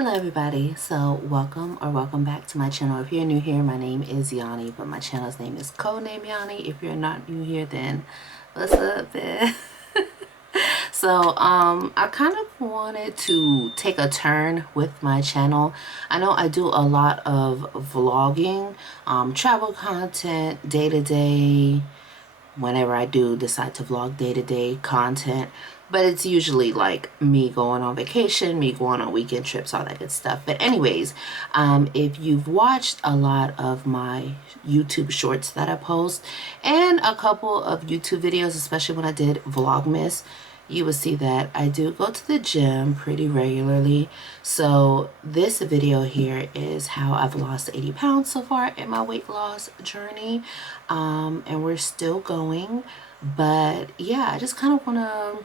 Hello everybody, so welcome back to my channel. If you're new here, my name is Yanni, but my channel's name is Codenameyannie. If you're not new here, then what's up, man? So I kind of wanted to take a turn with my channel. I know I do a lot of vlogging, travel content, day-to-day, whenever I do decide to vlog day-to-day content, but it's usually like me going on vacation, me going on weekend trips, all that good stuff. But anyways, if you've watched a lot of my YouTube shorts that I post and a couple of YouTube videos, especially when I did Vlogmas, you will see that I do go to the gym pretty regularly. So this video here is how I've lost 80 pounds so far in my weight loss journey. And we're still going. But yeah, I just kind of want to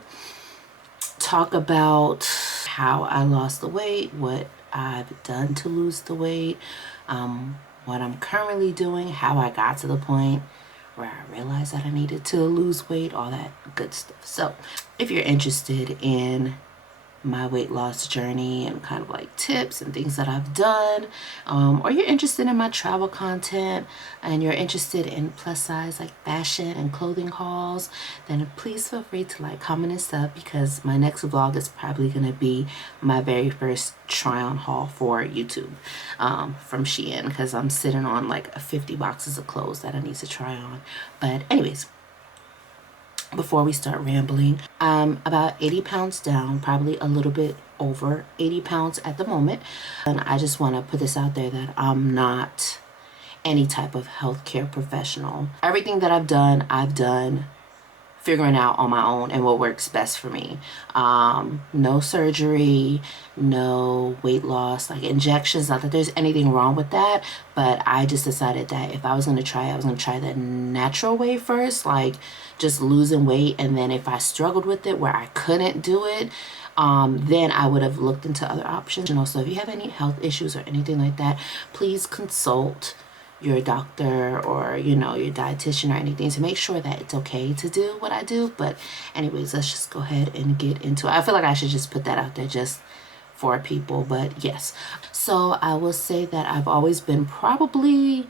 talk about how I lost the weight, what I've done to lose the weight, what I'm currently doing, how I got to the point where I realized that I needed to lose weight, all that good stuff. So if you're interested in my weight loss journey and kind of like tips and things that I've done, or you're interested in my travel content and you're interested in plus size like fashion and clothing hauls, then please feel free to like comment and stuff, because my next vlog is probably going to be my very first try on haul for YouTube from Shein, because I'm sitting on like 50 boxes of clothes that I need to try on. But anyways, before we start rambling, I'm about 80 pounds down, probably a little bit over 80 pounds at the moment. And I just want to put this out there that I'm not any type of healthcare professional. Everything that I've done figuring out on my own and what works best for me. No surgery, no weight loss, like injections. Not that there's anything wrong with that, but I just decided that if I was going to try, I was going to try the natural way first, like just losing weight. And then if I struggled with it where I couldn't do it, then I would have looked into other options. And also, if you have any health issues or anything like that, please consult your doctor or your dietitian or anything to make sure that it's okay to do what I do. But anyways, let's just go ahead and get into it. I feel like I should just put that out there just for people. But yes, so I will say that I've always been probably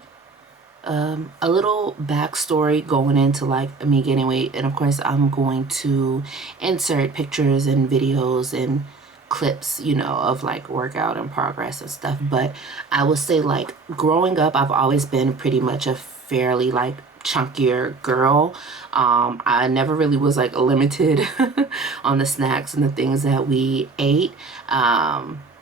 a little backstory going into like me gaining weight, and of course I'm going to insert pictures and videos and clips, of like workout and progress and stuff. But I would say, like, growing up, I've always been pretty much a fairly like chunkier girl. I never really was like limited on the snacks and the things that we ate.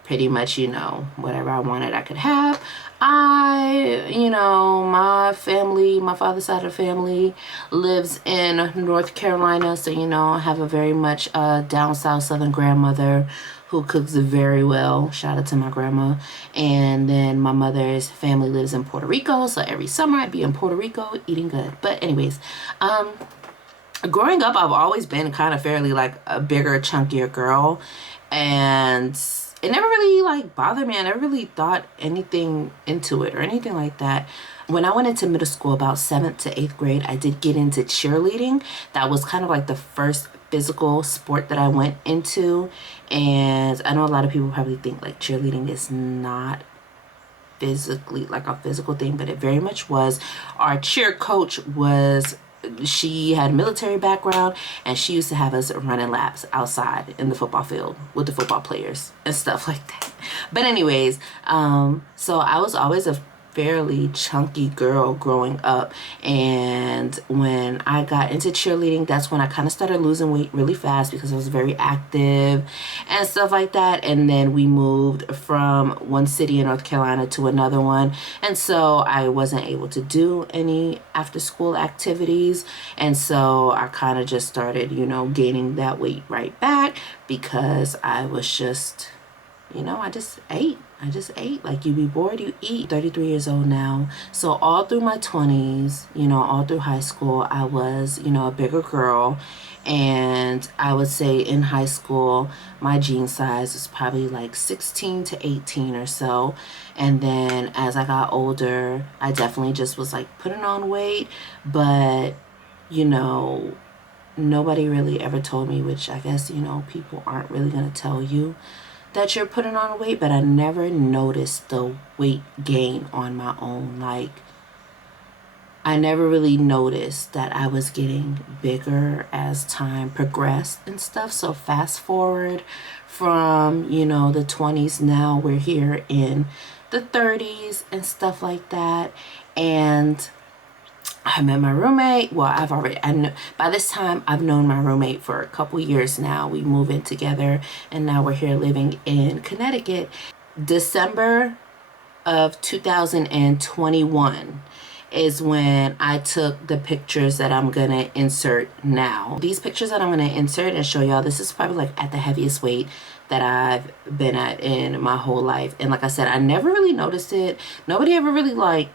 Pretty much, whatever I wanted I could have. My family, my father's side of the family lives in North Carolina, so I have a very much down south southern grandmother who cooks very well. Shout out to my grandma. And then my mother's family lives in Puerto Rico, so every summer I'd be in Puerto Rico eating good. But anyways, growing up, I've always been kind of fairly like a bigger, chunkier girl, and it never really like bothered me. I never really thought anything into it or anything like that. When I went into middle school, about 7th to 8th grade, I did get into cheerleading. That was kind of like the first physical sport that I went into. And I know a lot of people probably think like cheerleading is not physically like a physical thing, but it very much was. Our cheer coach she had a military background, and she used to have us running laps outside in the football field with the football players and stuff like that. But anyways, so I was always a fairly chunky girl growing up, and when I got into cheerleading, that's when I kind of started losing weight really fast because I was very active and stuff like that. And then we moved from one city in North Carolina to another one, and so I wasn't able to do any after school activities, and so I kind of just started gaining that weight right back because I was just I just ate. Like, you be bored, you eat. 33 years old now. So all through my 20s, all through high school, I was, a bigger girl. And I would say in high school, my jean size was probably like 16 to 18 or so. And then as I got older, I definitely just was like putting on weight. But, nobody really ever told me, which I guess, people aren't really going to tell you, that you're putting on weight, but I never noticed the weight gain on my own. Like, I never really noticed that I was getting bigger as time progressed and stuff. So fast forward from, you know, the 20s, now we're here in the 30s and stuff like that. And I met my roommate. Well, by this time I've known my roommate for a couple years now. We moved in together and now we're here living in Connecticut. December of 2021 is when I took the pictures that I'm gonna insert now. These pictures that I'm gonna insert and show y'all, this is probably like at the heaviest weight that I've been at in my whole life. And like I said, I never really noticed it. Nobody ever really like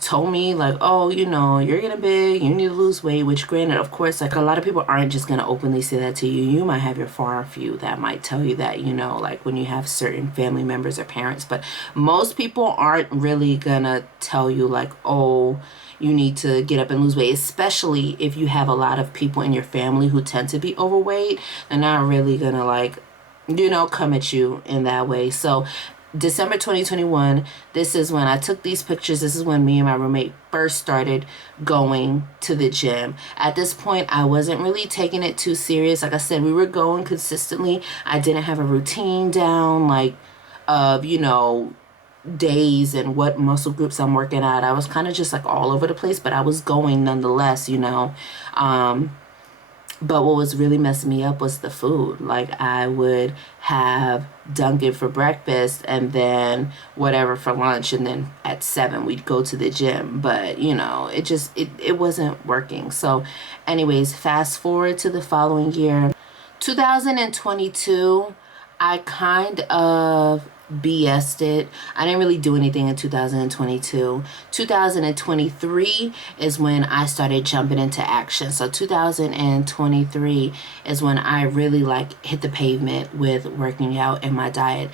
told me like, oh, you know, you're getting big, you need to lose weight, which granted, of course, like a lot of people aren't just gonna openly say that to you. You might have your far few that might tell you that, you know, like when you have certain family members or parents, but most people aren't really gonna tell you like, oh, you need to get up and lose weight, especially if you have a lot of people in your family who tend to be overweight. They're not really gonna like, you know, come at you in that way. So December 2021, this is when I took these pictures. This is when me and my roommate first started going to the gym. At this point, I wasn't really taking it too serious. Like I said, we were going consistently. I didn't have a routine down, like, of, you know, days and what muscle groups I'm working at. I was kind of just like all over the place, but I was going nonetheless, you know. But what was really messing me up was the food. Like, I would have Dunkin' for breakfast and then whatever for lunch, and then at 7 we'd go to the gym. But, you know, it wasn't working. So anyways, fast forward to the following year, 2022, I kind of BS'd it. I didn't really do anything in 2022. 2023 is when I started jumping into action. So 2023 is when I really like hit the pavement with working out and my diet.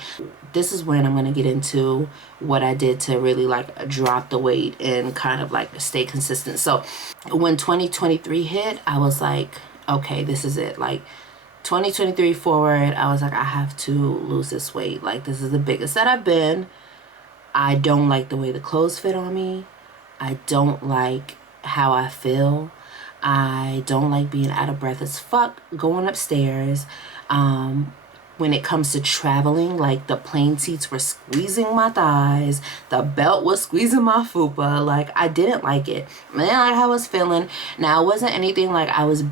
This is when I'm going to get into what I did to really like drop the weight and kind of like stay consistent. So when 2023 hit, I was like, okay, this is it. Like, 2023 forward, I was like, I have to lose this weight. Like, this is the biggest that I've been. I don't like the way the clothes fit on me. I don't like how I feel. I don't like being out of breath as fuck going upstairs. When it comes to traveling, like the plane seats were squeezing my thighs. The belt was squeezing my fupa. Like, I didn't like it. I didn't like how I was feeling. Now, it wasn't anything like I was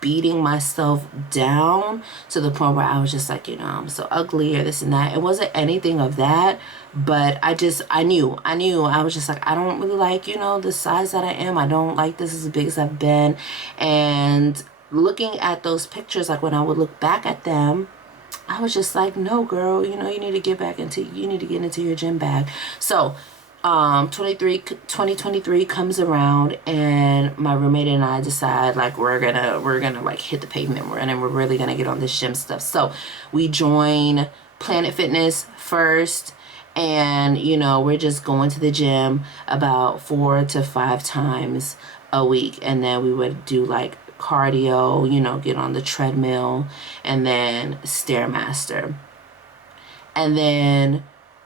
beating myself down to the point where I was just like, you know, I'm so ugly or this and that. It wasn't anything of that, but I knew. I was just like, I don't really like, you know, the size that I am. I don't like this as big as I've been. And looking at those pictures, like when I would look back at them, I was just like, no, girl, you know, you need to get into your gym bag. So 2023 comes around and my roommate and I decide like we're gonna like hit the pavement and we're really gonna get on this gym stuff. So we join Planet Fitness first, and you know, we're just going to the gym about 4 to 5 times a week, and then we would do like cardio, you know, get on the treadmill and then Stairmaster. And then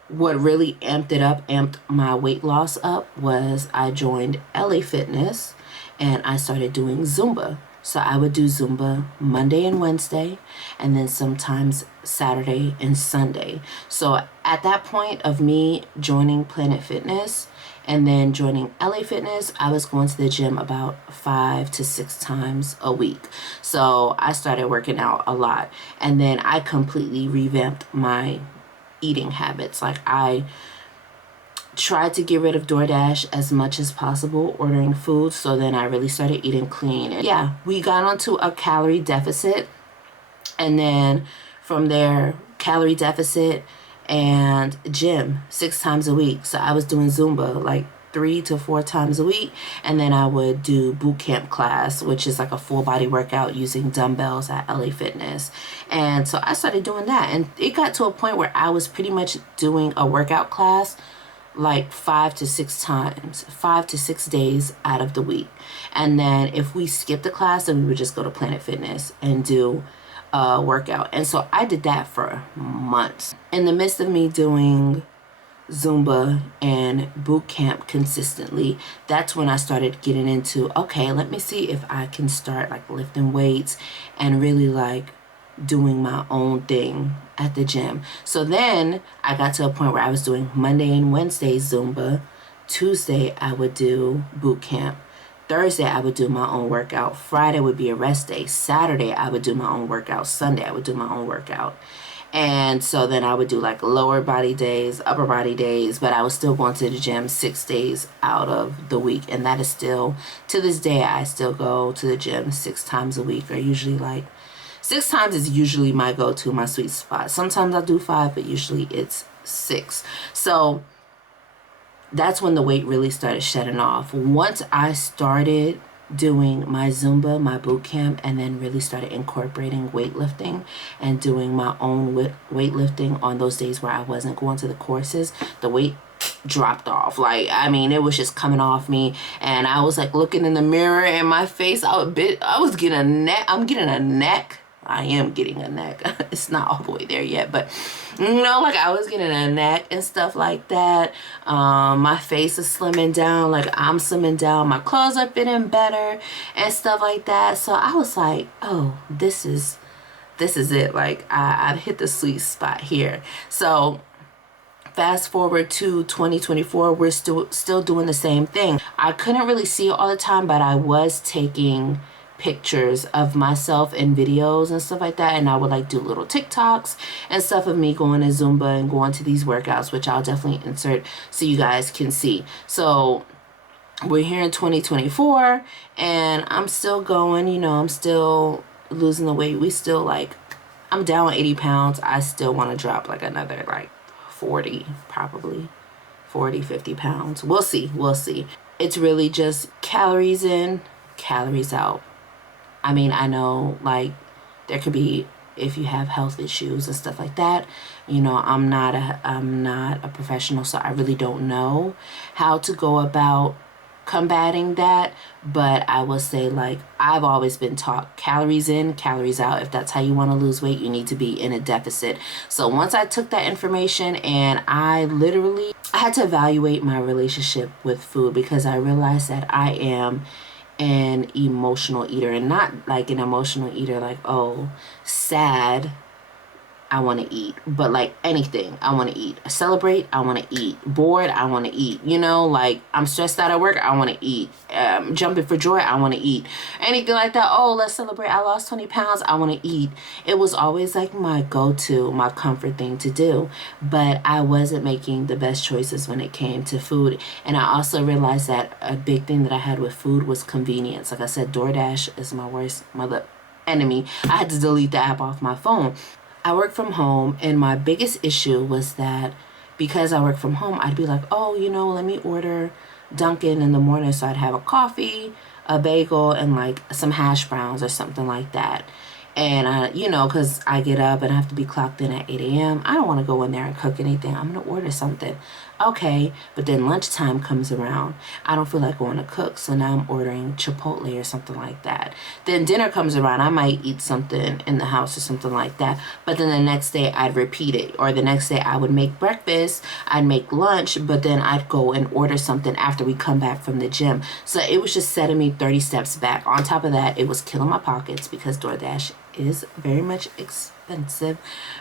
what really amped my weight loss up was I joined LA Fitness and I started doing Zumba. So I would do Zumba Monday and Wednesday, and then sometimes Saturday and Sunday. So at that point of me joining Planet Fitness and then joining LA Fitness, I was going to the gym about 5 to 6 times a week. So I started working out a lot, and then I completely revamped my eating habits. Like, I tried to get rid of DoorDash as much as possible, ordering food. So then I really started eating clean. And yeah, we got onto a calorie deficit, and then from there, calorie deficit and gym 6 times a week. So I was doing Zumba like 3 to 4 times a week, and then I would do boot camp class, which is like a full body workout using dumbbells at LA Fitness. And so I started doing that, and it got to a point where I was pretty much doing a workout class like 5 to 6 times, 5 to 6 days out of the week. And then if we skipped the class, then we would just go to Planet Fitness and do workout. And so I did that for months. In the midst of me doing Zumba and boot camp consistently, that's when I started getting into, okay, let me see if I can start like lifting weights and really like doing my own thing at the gym. So then I got to a point where I was doing Monday and Wednesday Zumba. Tuesday I would do boot camp. Thursday I would do my own workout. Friday would be a rest day. Saturday I would do my own workout. Sunday I would do my own workout. And so then I would do like lower body days, upper body days, but I was still going to the gym 6 days out of the week. And that is still, to this day, I still go to the gym 6 times a week, or usually like 6 times is usually my go-to, my sweet spot. Sometimes I'll do 5, but usually it's 6. So that's when the weight really started shedding off. Once I started doing my Zumba, my boot camp, and then really started incorporating weightlifting and doing my own weightlifting on those days where I wasn't going to the courses, the weight dropped off. Like, I mean, it was just coming off me, and I was like looking in the mirror and my face, I was getting a neck. I'm getting a neck. I am getting a neck. It's not all the way there yet, but you know, like I was getting a neck and stuff like that. My face is slimming down, like I'm slimming down. My clothes are fitting better and stuff like that. So I was like, oh, this is it. Like I've hit the sweet spot here. So fast forward to 2024, we're still doing the same thing. I couldn't really see it all the time, but I was taking pictures of myself in videos and stuff like that, and I would like do little TikToks and stuff of me going to Zumba and going to these workouts, which I'll definitely insert so you guys can see. So we're here in 2024 and I'm still going, you know, I'm still losing the weight. We still like, I'm down 80 pounds. I still want to drop like another like 40, probably 40, 50 pounds. We'll see. It's really just calories in, calories out. I mean, I know like there could be, if you have health issues and stuff like that, you know, I'm not a professional, so I really don't know how to go about combating that. But I will say, like, I've always been taught calories in, calories out. If that's how you want to lose weight, you need to be in a deficit. So once I took that information, and I had to evaluate my relationship with food, because I realized that I am an emotional eater, and not like an emotional eater like, oh, sad, I want to eat, but like anything, I want to eat. Celebrate, I want to eat. Bored, I want to eat. You know, like I'm stressed out at work, I want to eat. Jumping for joy, I want to eat. Anything like that. Oh, let's celebrate, I lost 20 pounds, I want to eat. It was always like my go-to, my comfort thing to do. But I wasn't making the best choices when it came to food. And I also realized that a big thing that I had with food was convenience. Like I said, DoorDash is my worst enemy. I had to delete the app off my phone. I work from home, and my biggest issue was that because I work from home, I'd be like, oh, you know, let me order Dunkin' in the morning. So I'd have a coffee, a bagel, and like some hash browns or something like that. And, you know, because I get up and I have to be clocked in at 8 a.m. I don't want to go in there and cook anything. I'm going to order something. Okay, but then lunchtime comes around. I don't feel like going to cook, so now I'm ordering Chipotle or something like that. Then dinner comes around. I might eat something in the house or something like that. But then the next day I'd repeat it. Or the next day I would make breakfast, I'd make lunch, but then I'd go and order something after we come back from the gym. So it was just setting me 30 steps back. On top of that, it was killing my pockets because DoorDash is very much expensive.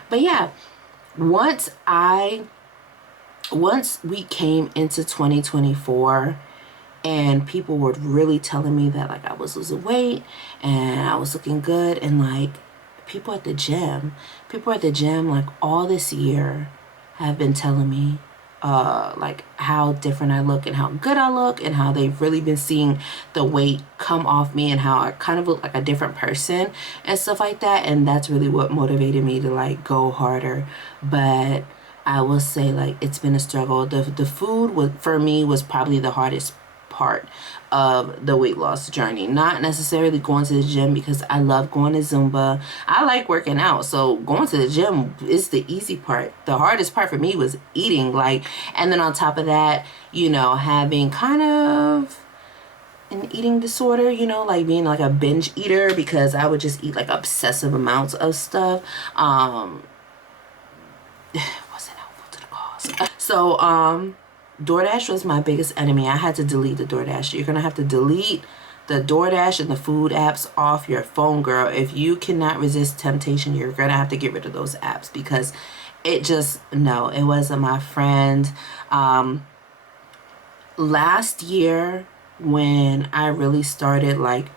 But yeah, once we came into 2024 and people were really telling me that like I was losing weight and I was looking good, and like people at the gym like all this year have been telling me like how different I look and how good I look, and how they've really been seeing the weight come off me and how I kind of look like a different person and stuff like that. And that's really what motivated me to like go harder. But I will say, like, it's been a struggle. The food for me was probably the hardest part of the weight loss journey. Not necessarily going to the gym, because I love going to Zumba. I like working out, so going to the gym is the easy part. The hardest part for me was eating, like, and then on top of that, you know, having kind of an eating disorder, you know, like being like a binge eater, because I would just eat like obsessive amounts of stuff. Wasn't helpful to the cause. So DoorDash was my biggest enemy. I had to delete the DoorDash. You're gonna have to delete the DoorDash and the food apps off your phone, girl. If you cannot resist temptation, you're gonna have to get rid of those apps, because it just, no, it wasn't my friend. Last year, when I really started like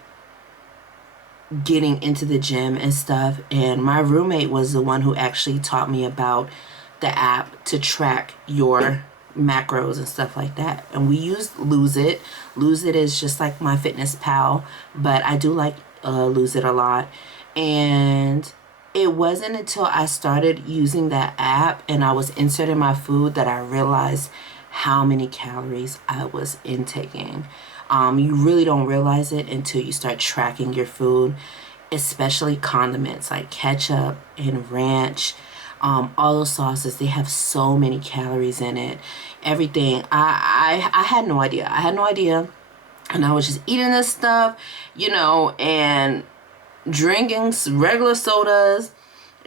getting into the gym and stuff, and my roommate was the one who actually taught me about the app to track your macros and stuff like that, and we used Lose It. Lose It is just like my Fitness Pal, but I do like Lose It a lot. And it wasn't until I started using that app and I was inserting my food that I realized how many calories I was intaking. You really don't realize it until you start tracking your food, especially condiments like ketchup and ranch. All those sauces, they have so many calories in it. Everything. I had no idea. I had no idea. And I was just eating this stuff, you know, and drinking regular sodas,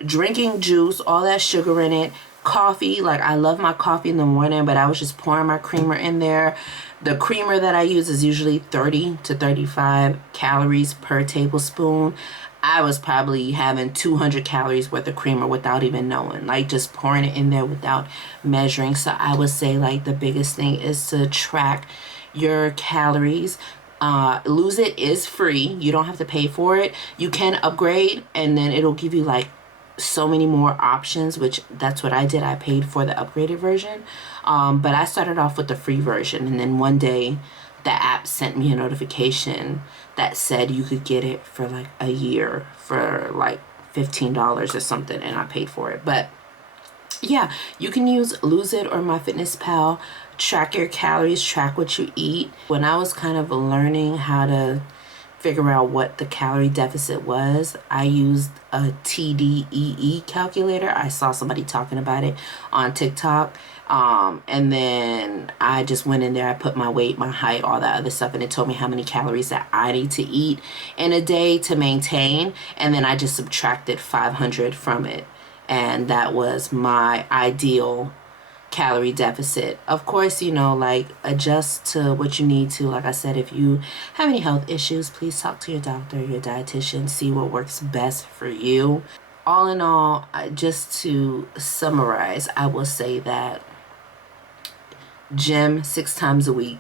drinking juice, all that sugar in it. Coffee, like I love my coffee in the morning, but I was just pouring my creamer in there. The creamer that I use is usually 30 to 35 calories per tablespoon. I was probably having 200 calories worth of creamer without even knowing, like just pouring it in there without measuring. So I would say like the biggest thing is to track your calories. Lose It is free. You don't have to pay for it. You can upgrade, and then it'll give you like so many more options, which that's what I did. I paid for the upgraded version, but I started off with the free version, and then one day the app sent me a notification that said you could get it for like a year for like $15 or something, and I paid for it. But yeah, you can use Lose It or MyFitnessPal. Track your calories, track what you eat. When I was kind of learning how to figure out what the calorie deficit was, I used a TDEE calculator. I saw somebody talking about it on TikTok. And then I just went in there, I put my weight, my height, all that other stuff, and it told me how many calories that I need to eat in a day to maintain. And then I just subtracted 500 from it. And that was my ideal calorie deficit. Of course, you know, like adjust to what you need to. Like I said, if you have any health issues, please talk to your doctor, your dietitian, see what works best for you. All in all, just to summarize, I will say that gym 6 times a week,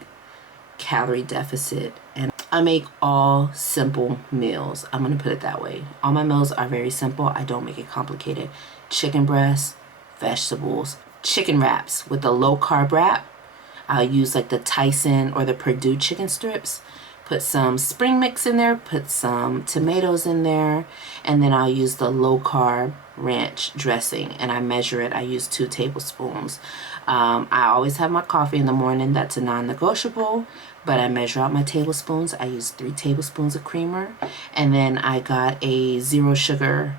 calorie deficit, and I make all simple meals. I'm gonna put it that way. All my meals are very simple. I don't make it complicated. Chicken breast, vegetables, chicken wraps with a low carb wrap. I'll use like the Tyson or the Purdue chicken strips. Put some spring mix in there, put some tomatoes in there, and then I'll use the low carb ranch dressing, and I measure it. I use 2 tablespoons. I always have my coffee in the morning. That's a non-negotiable, but I measure out my tablespoons. I use 3 tablespoons of creamer, and then I got a 0 sugar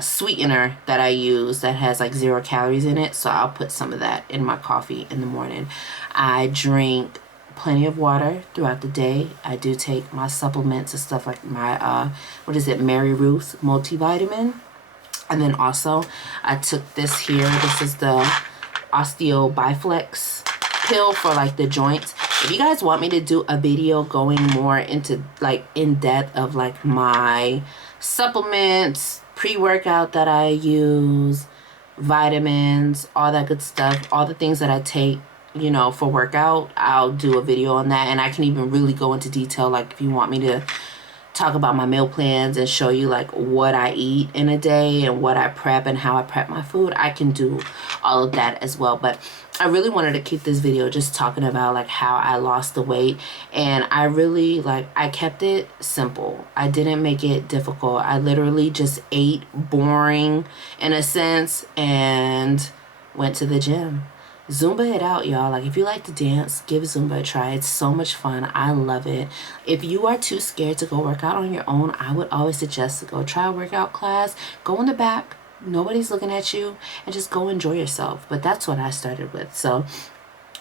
sweetener that I use that has like 0 calories in it, so I'll put some of that in my coffee in the morning. I drink plenty of water throughout the day. I do take my supplements and stuff like my Mary Ruth multivitamin, and then also I took this here. This is the Osteo Biflex pill for like the joints. If you guys want me to do a video going more into like in depth of like my supplements, pre-workout that I use, vitamins, all that good stuff, all the things that I take, you know, for workout, I'll do a video on that. And I can even really go into detail, like if you want me to talk about my meal plans and show you like what I eat in a day and what I prep and how I prep my food, I can do all of that as well. But I really wanted to keep this video just talking about like how I lost the weight, and I really I kept it simple. I didn't make it difficult. I literally just ate boring in a sense and went to the gym. Zumba it out, y'all. Like if you like to dance, give Zumba a try. It's so much fun. I love it. If you are too scared to go work out on your own, I would always suggest to go try a workout class. Go in the back. Nobody's looking at you, and just go enjoy yourself. But that's what I started with. So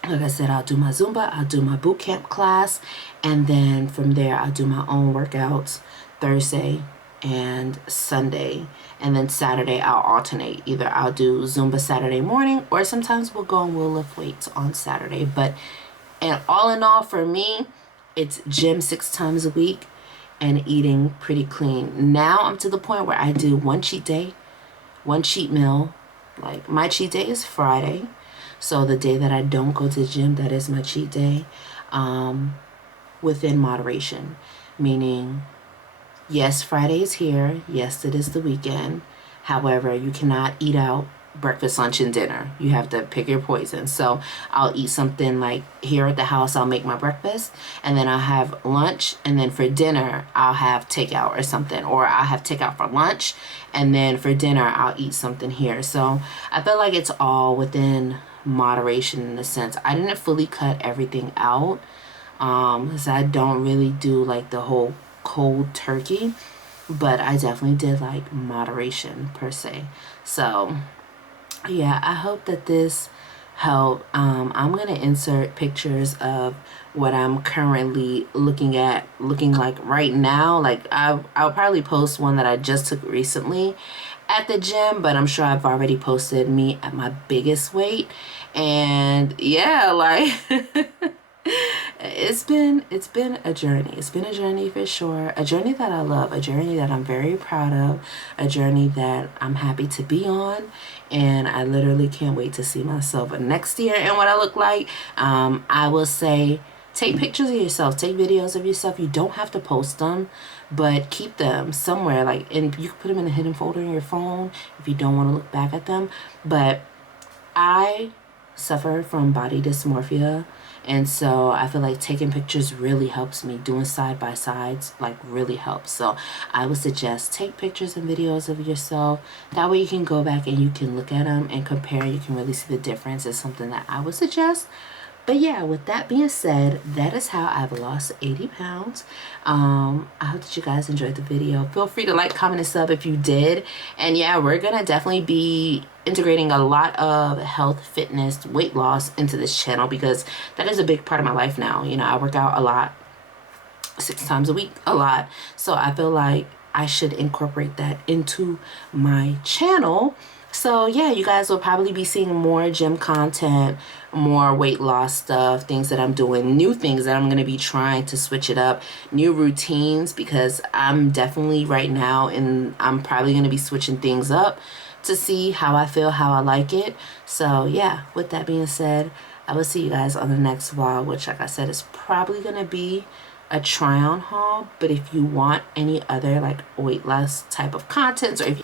Like I said, I'll do my Zumba, I'll do my boot camp class, and then from there I'll do my own workouts Thursday and Sunday, and then Saturday I'll alternate. Either I'll do Zumba Saturday morning, or sometimes we'll go and we'll lift weights on Saturday. But and all in all, for me, it's gym 6 times a week and eating pretty clean. Now I'm to the point where I do one cheat day, one cheat meal. Like my cheat day is Friday. So the day that I don't go to the gym, that is my cheat day, within moderation. Meaning, yes, Friday is here. Yes, it is the weekend. However, you cannot eat out breakfast, lunch, and dinner. You have to pick your poison. So I'll eat something like here at the house, I'll make my breakfast, and then I'll have lunch, and then for dinner, I'll have takeout or something, or I'll have takeout for lunch, and then for dinner, I'll eat something here. So I feel like it's all within moderation in a sense. I didn't fully cut everything out, because I don't really do like the whole cold turkey, but I definitely did like moderation per se. So yeah, I hope that this helped. I'm gonna insert pictures of what I'm currently looking like right now. Like I'll probably post one that I just took recently at the gym, but I'm sure I've already posted me at my biggest weight. And yeah, like it's been a journey. It's been a journey for sure. A journey that I love, a journey that I'm very proud of, a journey that I'm happy to be on, and I literally can't wait to see myself next year and what I look like. I will say, take pictures of yourself, take videos of yourself. You don't have to post them, but keep them somewhere, like, and you can put them in a hidden folder in your phone if you don't want to look back at them. But I suffer from body dysmorphia, and so I feel like taking pictures really helps me. Doing side by sides like really helps. So I would suggest take pictures and videos of yourself. That way you can go back and you can look at them and compare. You can really see the difference. It's something that I would suggest. But yeah, with that being said, that is how I've lost 80 pounds. I hope that you guys enjoyed the video. Feel free to like, comment, and sub if you did. And yeah, we're gonna definitely be integrating a lot of health, fitness, weight loss into this channel, because that is a big part of my life now. You know, I work out a lot, 6 times a week, a lot. So I feel like I should incorporate that into my channel. So yeah, you guys will probably be seeing more gym content, more weight loss stuff, things that I'm doing, new things that I'm going to be trying to switch it up, new routines, because I'm definitely right now, and I'm probably going to be switching things up to see how I feel, how I like it. So yeah, with that being said, I will see you guys on the next vlog, which, like I said, is probably going to be a try on haul. But if you want any other like weight loss type of content, or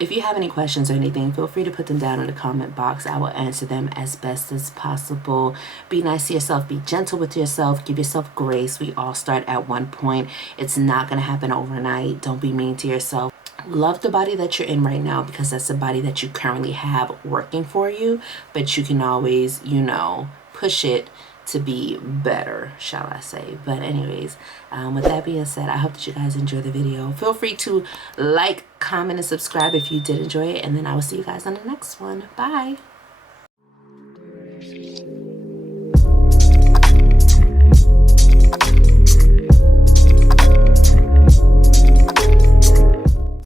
if you have any questions or anything, feel free to put them down in the comment box. I will answer them as best as possible. Be nice to yourself. Be gentle with yourself. Give yourself grace. We all start at one point. It's not going to happen overnight. Don't be mean to yourself. Love the body that you're in right now, because that's the body that you currently have working for you. But you can always, you know, push it to be better, shall I say. But anyways, with that being said, I hope that you guys enjoy the video. Feel free to like, comment, and subscribe if you did enjoy it, and then I will see you guys on the next one. Bye.